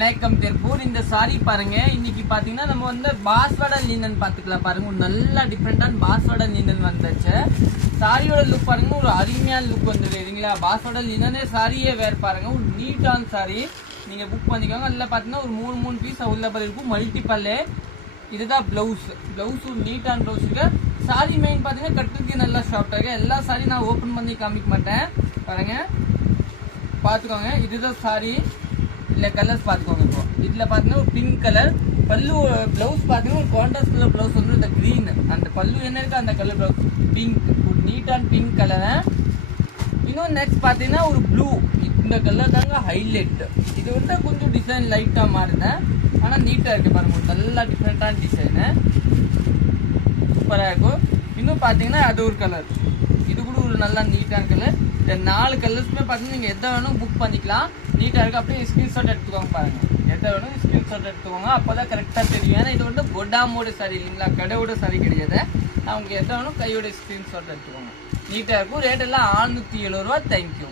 வணக்கம் திருப்பூர். இந்த சாரி பாருங்க, இன்னைக்கு பாத்தீங்கன்னா நம்ம வந்து பாஸ்வட லினன் பாத்துக்கலாம். பாருங்க, ஒரு நல்ல டிஃப்ரெண்டான பாஸ்வட லினன் வந்துச்சு. சாரியோட லுக் பாருங்க, ஒரு அருமையான லுக் வந்துது இல்லைங்களா. பாஸ்வட லினனே சாரியே வேற பாருங்க, ஒரு நீட்டான சாரி நீங்க புக் பண்ணிக்கோங்க. அதில் பாத்தீங்கன்னா ஒரு மூணு பீஸ் உள்ள மாதிரி இருக்கும், மல்டிபல்லே. இதுதான் பிளவுஸ் ஒரு நீட்டான பிளவுஸுக்கு. சாரி மெயின் பாத்தீங்கன்னா கட்டுறதுக்கு நல்லா ஷார்ட்டா இருக்கு. எல்லா சாரி நான் ஓபன் பண்ணி காமிக்க மாட்டேன், பாருங்க பாத்துக்கோங்க. இதுதான் சாரி, இல்ல கலர்ஸ் பாத்துக்கோங்க. இப்போ இதுல பாத்தீங்கன்னா ஒரு பிங்க் கலர் பல்லு, பிளவுஸ் பாத்தீங்கன்னா ஒரு கான்ட்ராஸ்ட் கலர் பிளவுஸ் வந்து இந்த கிரீன், அந்த பல்லு என்ன இருக்கு அந்த கலர் பிளவுஸ் பிங்க், ஒரு நீட்டான பிங்க் கலர். இன்னும் நெக்ஸ்ட் பாத்தீங்கன்னா ஒரு ப்ளூ, இந்த கலர் தாங்க ஹைலைட். இது வந்து கொஞ்சம் டிசைன் லைட்டா மாறுது, ஆனா நீட்டா இருக்கு பாருங்க, நல்லா டிஃப்ரெண்டான டிசைனு, சூப்பரா இருக்கும். இன்னும் பாத்தீங்கன்னா அது ஒரு கலர், இது கூட ஒரு நல்லா நீட்டான கலர். இந்த 4 கலர்ஸ்மே பாத்தீங்கன்னா நீங்க எதை வேணும் புக் பண்ணிக்கலாம், நீட்டா இருக்கு. அப்படியே ஸ்கிரீன்ஷாட் எடுத்துக்கோங்க, பாருங்க எதை வேணும் ஸ்கிரீன்ஷாட் எடுத்துக்கோங்க, அப்போதான் கரெக்டா தெரியும். ஏன்னா இது வந்து கொடாமோட சாரி இல்லைங்களா, கடையோட சாரி கிடையாது. நான் உங்களுக்கு எதை வேணும் கையோட ஸ்கிரீன்ஷாட் எடுத்துக்கோங்க, நீட்டா இருக்கும். ரேட் எல்லாம் 670 ரூபா. தேங்க்யூ.